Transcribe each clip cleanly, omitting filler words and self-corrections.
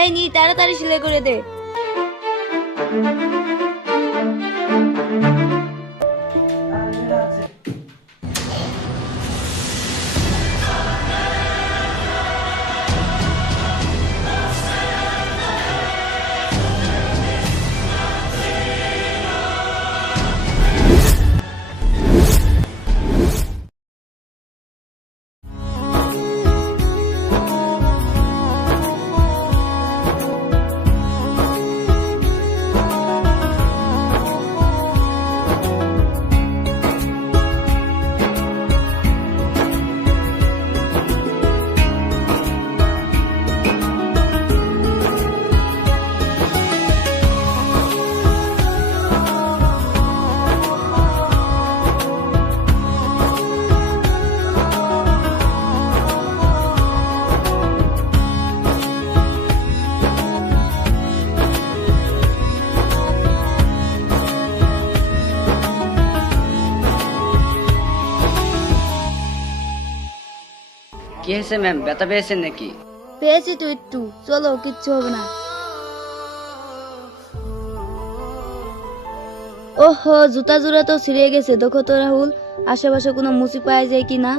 এই নি তাড়াতাড়ি সেলাই করে দে। কি হয়েছে ম্যাম, ব্যথা পেয়েছেন নাকি? পেয়েছি তো একটু, চলো কিচ্ছু হবে না। ওহো, জুতা জোড়া তো ছিঁড়ে গেছে, দেখো তো রাহুল আশেপাশে কোনো মুচি পাওয়া যায় কি না।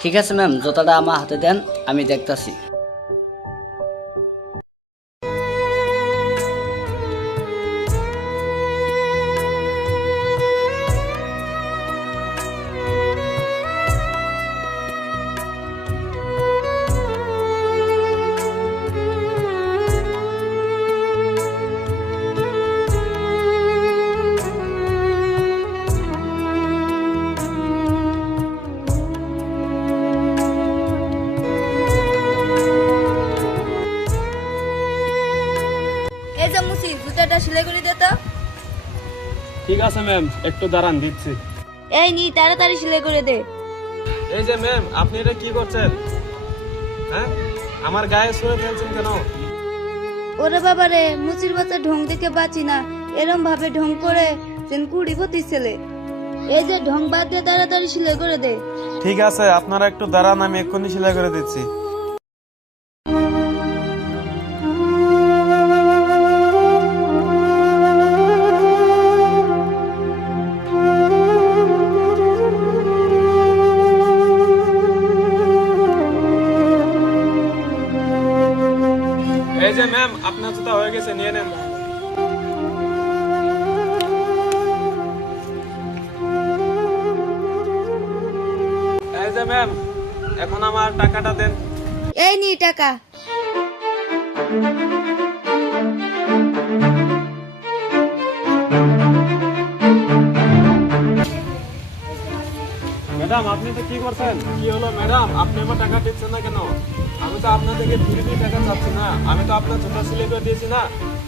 ঠিক আছে ম্যাম, জুতাটা আমার হাতে দেন, আমি দেখতাছি। এই যে মুচি, জুতাটা সেলাই করে দে তো। ঠিক আছে ম্যাম, একটু দাঁড়ান দিচ্ছি। এই নি তাড়াতাড়ি সেলাই করে দে। এই যে ম্যাম, আপনি এটা কি করছেন? হ্যাঁ, আমার গায়ে ছুঁড়ে ফেলছেন কেন? ওরে বাবা রে, মুচির বাচ্চা ঢং দেখে বাঁচি না, এরম ভাবে ঢং করে যেন কুড়িপতি ছেলে। এই যে ঢং বাদ দিয়ে তাড়াতাড়ি সেলাই করে দে। ঠিক আছে, আপনারা একটু দাঁড়ান, আমি এক্ষুনি সেলাই করে দিচ্ছি। এই যে ম্যাম, আপনার জুতা হয়ে গেছে, নিয়ে নেন। এই যে ম্যাম, এখন আমার টাকাটা দেন। এই নি টাকা। ম্যাডাম, আপনি তো কি করছেন? কি হলো ম্যাডাম, আপনি আমার টাকা দিচ্ছেন না কেন? আমি তো আপনার থেকে ফ্রিতে টাকা চাচ্ছি না, আমি তো আপনার জুতা সিলাই করে দিয়েছি না,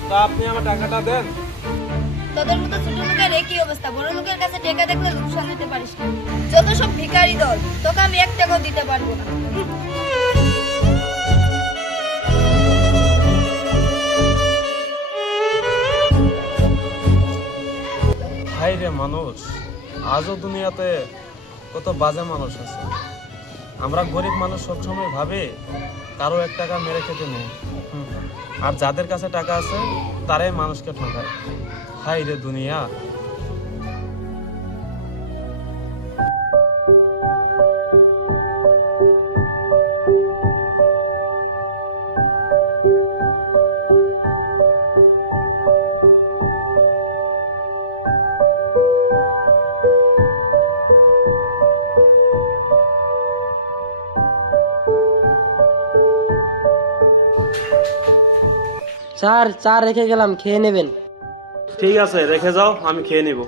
তো আপনি আমার টাকাটা দেন। তোদের মতো ছোট লোকের একই অবস্থা, বড় লোকের কাছে টাকা দেখলে লোকসান হতে পারিস না। যত সব ভিখারি দল, তোকে আমি 1 টাকাও দিতে পারবো না। হাই রে মানুষ, আজও দুনিয়াতে কত বাজে মানুষ আছে। আমরা গরিব মানুষ সবসময় ভাবে কারো 1 টাকা মেরে খেতে নেই, আর যাদের কাছে টাকা আছে তারাই মানুষকে ঠকায়। হাই রে দুনিয়া। স্যার, চা রেখে গেলাম, খেয়ে নেবেন। ঠিক আছে, রেখে যাও, আমি খেয়ে নিব।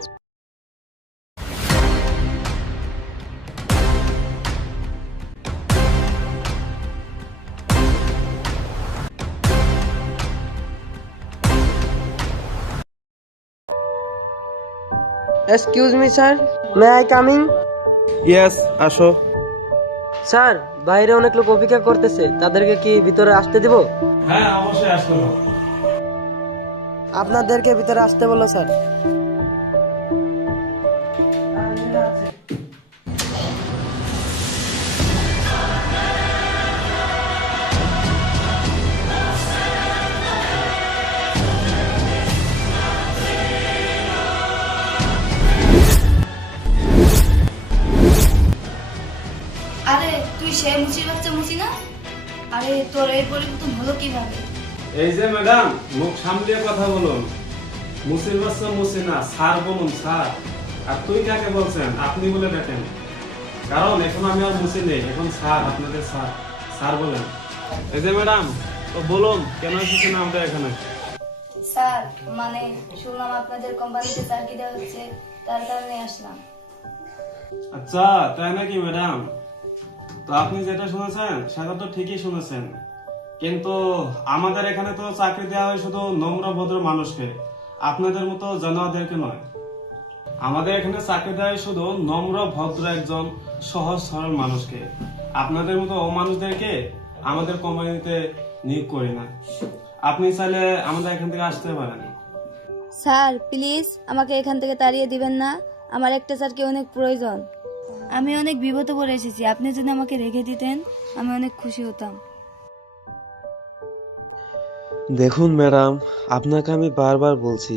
Excuse me sir, may I coming? Yes, আসো। স্যার, বাইরে অনেক লোক অপেক্ষা করতেছে, তাদেরকে কি ভিতরে আসতে দিব? হ্যাঁ, অবশ্যই আসতে। আপনাদেরকে ভিতরে আসতে বললো স্যার। সে মুচির বাচ্চা মুচি না? আরে তোর এই পরিবর্তন হলো কিভাবে? এই যে ম্যাডাম, মুখ সামলিয়ে কথা বলুন। মুসির বাচ্চা মুসি না, স্যার বলুন স্যার। আর তুই কাকে বলছেন? আপনি বলে দেখেন, কারণ এখন আমি আর মুসি নেই, এখন স্যার, আপনাদের স্যার। স্যার বলেন। এই যে ম্যাডাম, তো বলুন কেন এসেছেন আমাদের এখানে? স্যার, মানে শুনলাম আপনাদের কোম্পানিতে চাকরি দেওয়া হচ্ছে, তার কারণে আসলাম। আচ্ছা, তাই নাকি ম্যাডাম? তো আপনি যেটা শুনেছেন সেটা তো ঠিকই শুনেছেন, কিন্তু আমাদের এখানে তো চাকরি দেওয়া হয় শুধু নম্র ভদ্র মানুষকে, আপনাদের মতো জানোয়ারদেরকে নয়। আমাদের এখানে চাকরি দেওয়া হয় শুধু নম্র ভদ্র একজন সহজ সরল মানুষকে। আপনাদের মতো অমানুষদেরকে আমাদের কোম্পানিতে নিয়োগ করি না। আপনি চাইলে আমাদের এখান থেকে আসতে পারেন। স্যার প্লিজ আমাকে এখান থেকে তাড়িয়ে দিবেন না, আমার একটা স্যারকে অনেক প্রয়োজন। আমি অনেক বিপদে পড়ে এসেছি, আপনি যদি আমাকে রেখে দিতেন আমি অনেক খুশি হতাম। দেখুন ম্যাডাম, আপনাকে আমি বারবার বলছি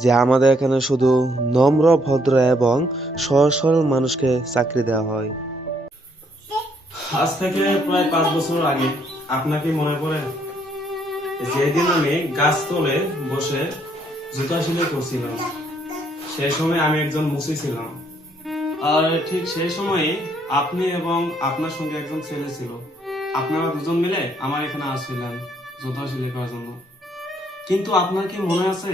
যে আমাদের এখানে শুধু নম্র ভদ্র এবং সহজ সরল মানুষকে চাকরি দেওয়া হয়। আজ থেকে প্রায় 5 বছর আগে আপনাকে মনে পড়ে যেদিন আমি গাছতলে বসে জুতা সেলাই করছিলাম? সেই সময় আমি একজন মুসি ছিলাম, আর ঠিক সেই সময়ে আপনি এবং আপনার সঙ্গে একজন ছেলে ছিল। আপনারা দুজন মিলে আমার এখানে আসছিলেন জুতা সেলাই করার জন্য। কিন্তু আপনার কি মনে আছে,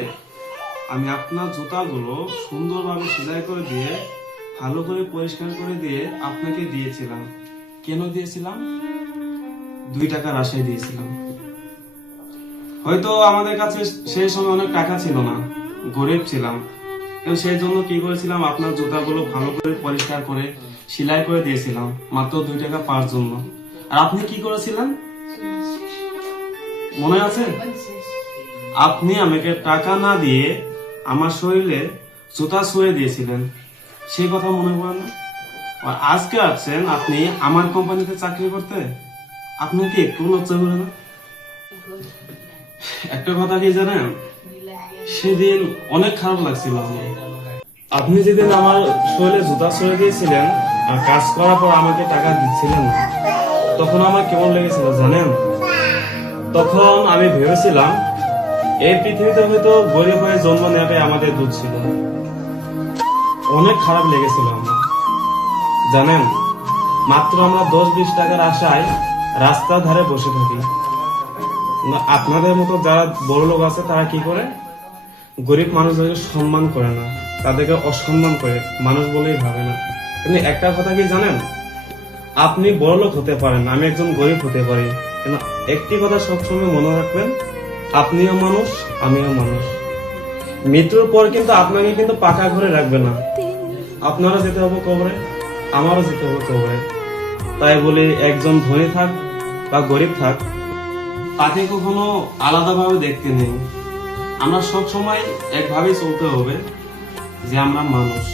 আমি আপনার জুতাগুলো সুন্দরভাবে সেলাই করে দিয়ে, ভালো করে পরিষ্কার করে দিয়ে আপনাকে দিয়েছিলাম। কেন দিয়েছিলাম? 2 টাকার আশায় দিয়েছিলাম। হয়তো আমাদের কাছে সেই সময় অনেক টাকা ছিল না, গরিব ছিলাম, কিন্তু সেই জন্য কি করেছিলাম, আপনার জুতাগুলো ভালো করে পরিষ্কার করে সেলাই করে দিয়েছিলাম মাত্র 2 টাকা পাওয়ার জন্য। আর আপনি কি করেছিলেন মনে আছে? আপনি আমাকে টাকা না দিয়ে আমার শরীরে জুতা ছুঁয়ে দিয়েছিলেন, সেই কথা মনে পড়ে না? আর আজকে আসছেন আপনি আমার কোম্পানিতে চাকরি করতে, আপনার কি একটু লজ্জা করে না? একটা কথা কি জানেন, সেদিন অনেক খারাপ লাগছিল আমার। আপনি যেদিন আমার শরীরে জুতা ছুঁয়ে দিয়েছিলেন আর কাজ করার পর আমাকে টাকা দিচ্ছিলেন না, তখন আমার কেমন লেগেছিল জানেন? তখন আমি ভেবেছিলাম এই পৃথিবীতে হয়তো গরিব হয়ে জন্ম নেবে আমাদের দুধ ছিল। অনেক খারাপ লেগেছিল আমার, জানেন? মাত্র আমরা 10-20 টাকার আশায় রাস্তার ধারে বসে থাকি। আপনাদের মতো যারা বড় লোক আছে তারা কি করে, গরিব মানুষদেরকে সম্মান করে না, তাদেরকে অসম্মান করে, মানুষ বলেই ভাবে না। কিন্তু একটা কথা কি জানেন, আপনি বড় লোক হতে পারেন, আমি একজন গরিব হতে পারি, কিন্তু একটি কথা সবসময় মনে রাখবেন, আপনিও মানুষ আমিও মানুষ। মৃত্যুর পর কিন্তু আপনাকে কিন্তু পাকা ঘরে রাখবে না, আপনারও যেতে হবে কবরে, আমারও যেতে হবে কবরে। তাই বলি একজন ধনী থাক বা গরিব থাক, তাকে কখনো আলাদাভাবে দেখতে নেই। আমরা সব সময় একভাবেই চলতে হবে যে আমরা মানুষ।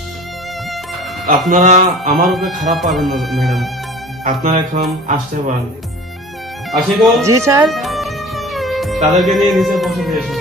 আপনারা আমার উপরে খারাপ পাবেন না ম্যাডাম, আপনারা এখন আসতে পারেন। আশিকুল, জি স্যার। তাদেরকে নিয়ে নিচে বসে দিয়েছে।